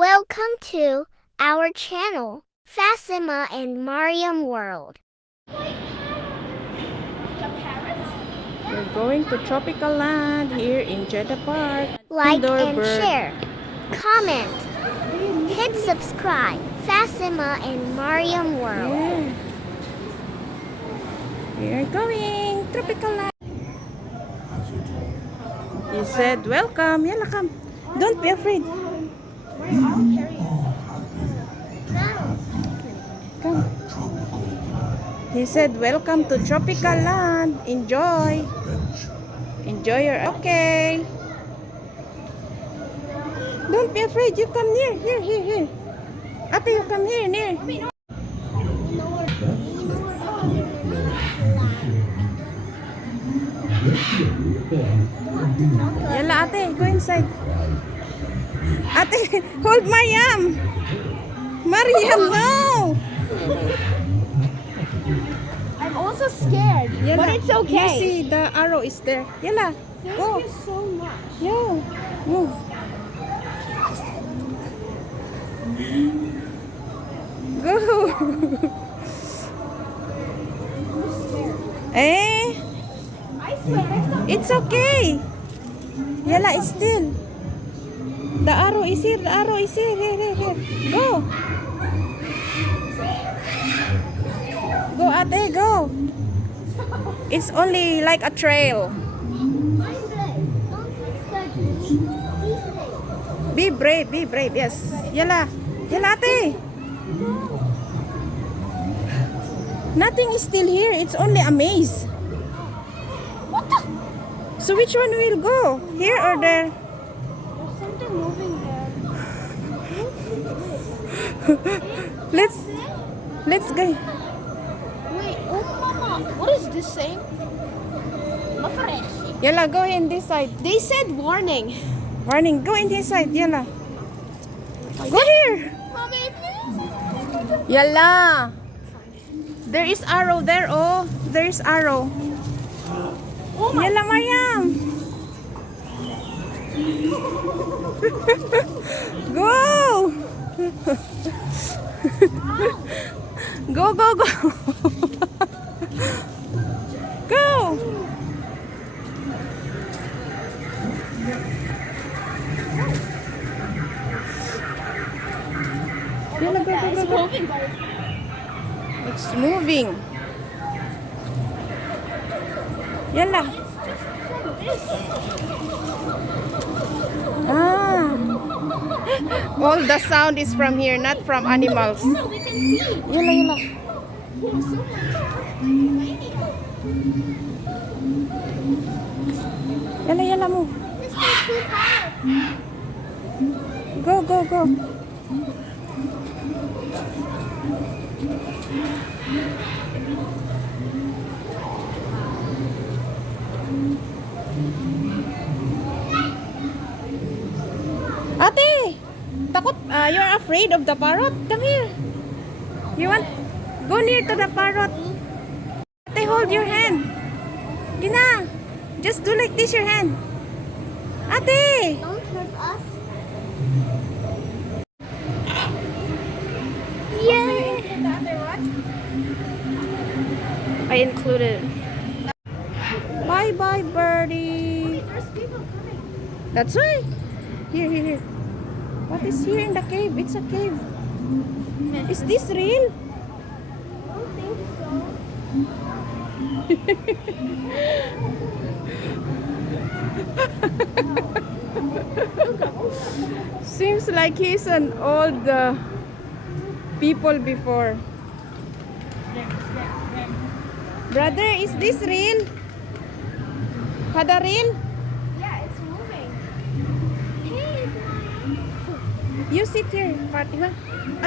Welcome to our channel, Fatima and Mariam World. We're going to tropical land here in Jeddah Park. Like Indoor and bird. share, comment, hit subscribe, Fatima and Mariam World. Yeah. We are going tropical land. He said, welcome. Yalla, come. Don't be afraid. Come. He said, welcome to tropical land. Enjoy. Enjoy your... Okay. Don't be afraid. You come near. Here. Ate, you come here, near. Yalla, ate, go inside. Ate, hold Mariam. Mariam, no. I'm also scared, Yalla, but it's okay. You see, the arrow is there. Yalla, Thank go. you so much. Yo, move. Go. Eh? I swear. It's okay. Yalla, it's still. The arrow is here. The arrow is here. Here. Go. Go, ate, go. It's only like a trail. Be brave, yes. Yalla, ate. Nothing is still here. It's only a maze. What the? So which one will go? Here or there? There's something moving there. Let's go. Wait, oh mama, what is this saying? Mafresh. Yalla, go in this side. They said warning. Warning, go in this side. Yalla. Go here. Mommy, please. Yalla. There is arrow there, oh. There is arrow. Oh my. Yalla, Mariam. Go. Go. Go. Yalla, go. It's moving, guys. It's moving. Yalla. Ah. All the sound is from here, not from animals. No, we can see. Yalla. Oh, so much. Yalla, move. This is too hard. Go. Ate, takot, you're afraid of the parrot? Come here. You want, go near to the parrot. Ate, hold your hand. Gina, just do like this, your hand. Ate. Don't hurt us. I included. Bye, birdie. There's people coming. That's right. Here. What is here in the cave? It's a cave. Is this real? I don't think so. Seems like he's an old people before. Brother, is this real? Hada real? Yeah, it's moving. Hey, You sit here, Fatima.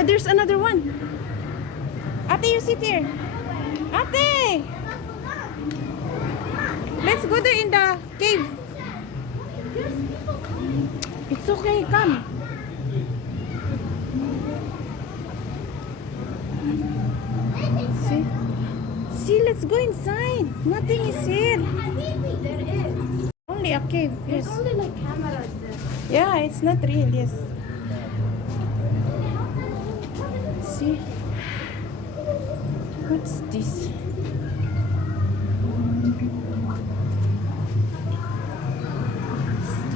There's another one. Ate, you sit here. Ate! Let's go there in the cave. It's okay, come. See, let's go inside. Nothing is here. there is. Only a cave, yes. There's only like cameras there. Yeah, it's not real, yes. see. What's this?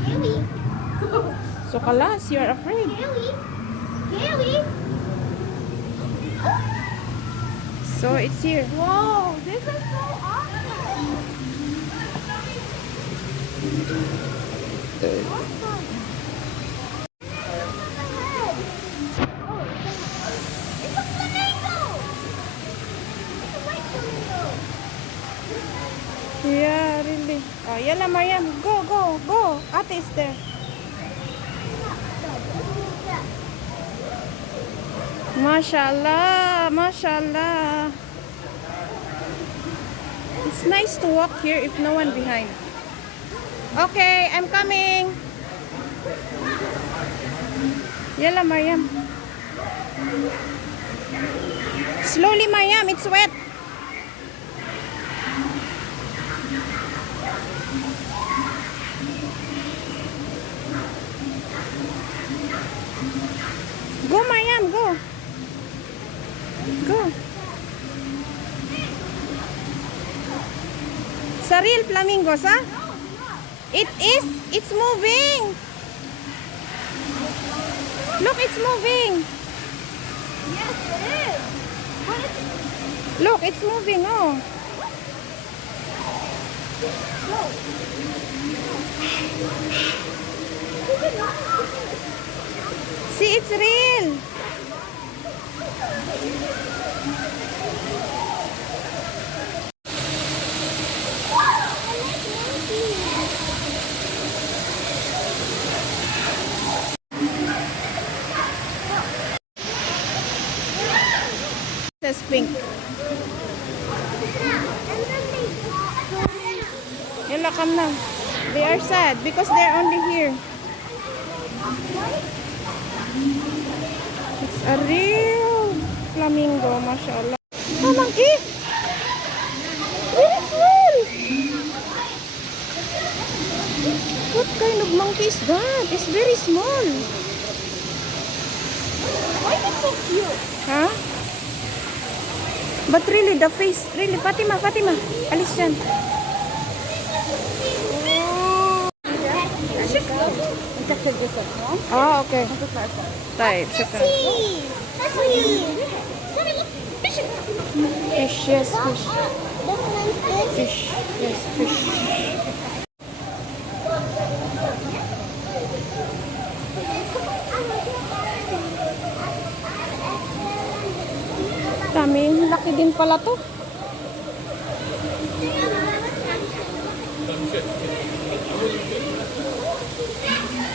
Scary. So Kalas, you're afraid. Scary. Scary. So it's here. Whoa, this is so awesome. It's a flamingo. It's a white flamingo. Yeah, really. Oh, yala Mariam, go, go, go. Ate is there. Mashallah, mashallah. It's nice to walk here if no one behind. Okay, I'm coming. Yala Mariam. Slowly Mariam, it's wet. Go Mariam, go. Go. Sa real flamingos, ha? It is. It's moving. Look, it's moving. Yes, it is. What is it? Look, it's moving, oh. See, it's real. That's pink. Yalla, come now. They are sad because they're only here. It's a real flamingo, mashallah. Oh, monkey! Very small! What kind of monkey is that? It's very small. Why is it so cute? Huh? But really, the face, really, Fatima, Fatima, alis dyan. Oh, okay. Type, shukran. Fish, yes, fish. Fish, yes, fish. Dami, laki din pala to.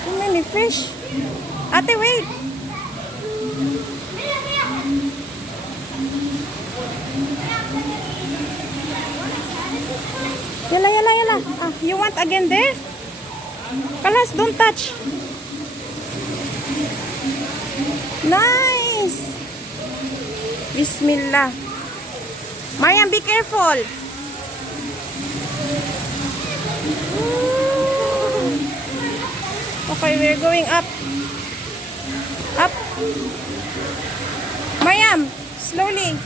How many fish? Ate, wait. Yala, yala, yala. Ah, you want again there? Kalas, don't touch. Nice. Bismillah. Mariam, be careful. Okay, we're going up. Up. Mariam, slowly.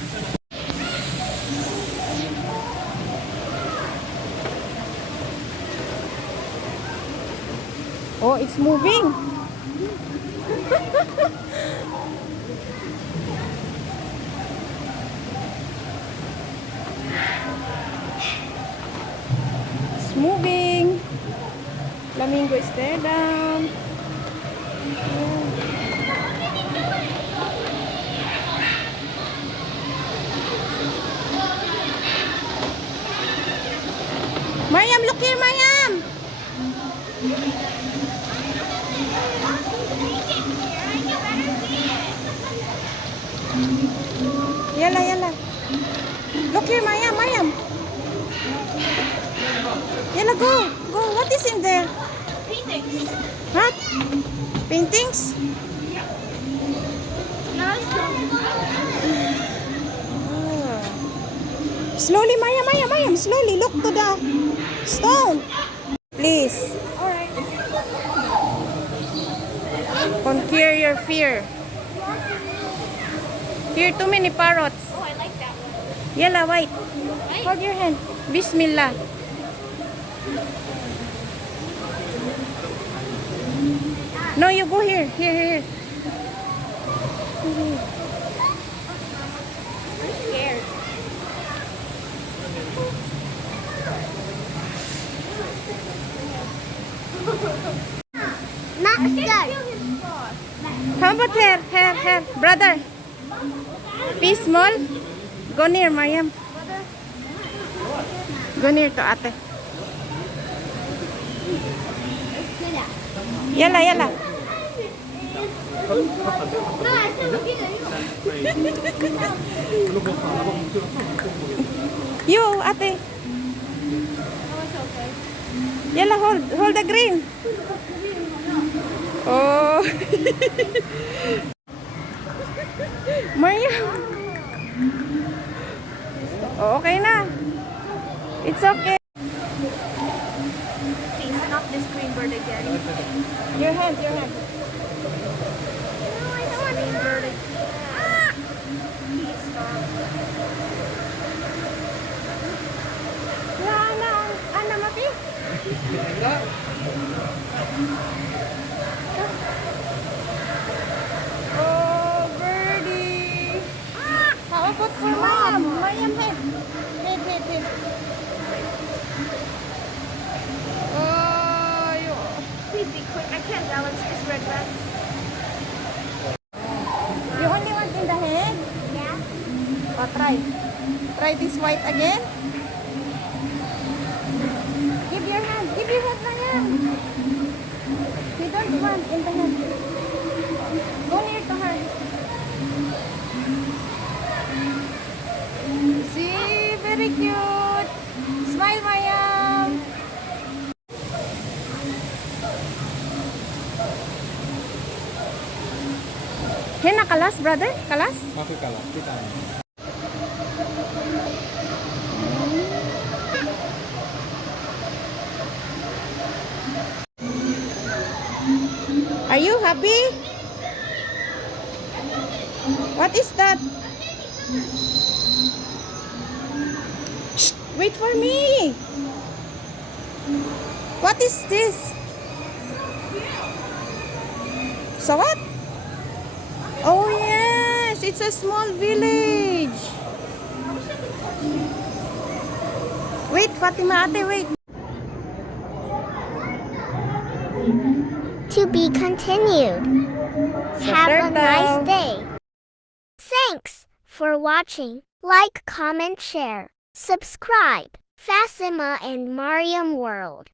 Oh, it's moving. It's moving. Flamingo is there down. Mariam, look here, Mariam. Yala, yala. Look here, Mariam, Mariam. Yala, go. Go. What is in there? Paintings. What? Paintings? Now it's Oh. Slowly, Mariam, Mariam, Mariam. Slowly, look to the stone. Please. alright. Conquer your fear. Here, too many parrots. Oh, I like that one. Yellow, white. Hold your hand. Bismillah. No, you go here. Here. I'm scared. Not scared. How about here, brother? Be small. Go near, Mariam. Go near to ate. Yala. You, ate. Oh, it's okay. Yala, hold the green. Oh. Mariam. Oh, okay na. It's okay. Please stop this green bird again. Your hand. No, I don't want green bird again. Please stop. Ana, mati. Oh, birdie. How about for Mariam? Mariam, head. Oh, Please be quick. I can't balance this red rat. you only want in the head? Yeah. Oh, try. Try this white again. Give your hand, Mariam. We don't want in the hand. Go near to her. See, very cute. Smile, Mariam. Hena kalas, brother? Kalas? Masuk kalah, kita. Are you happy? What is that? Shh, wait for me. What is this? So what? Oh yes, it's a small village. Wait, Fatima ate, wait. To be continued. Have a nice day. Thanks for watching. Like, comment, share, subscribe. Fatima and Mariam World.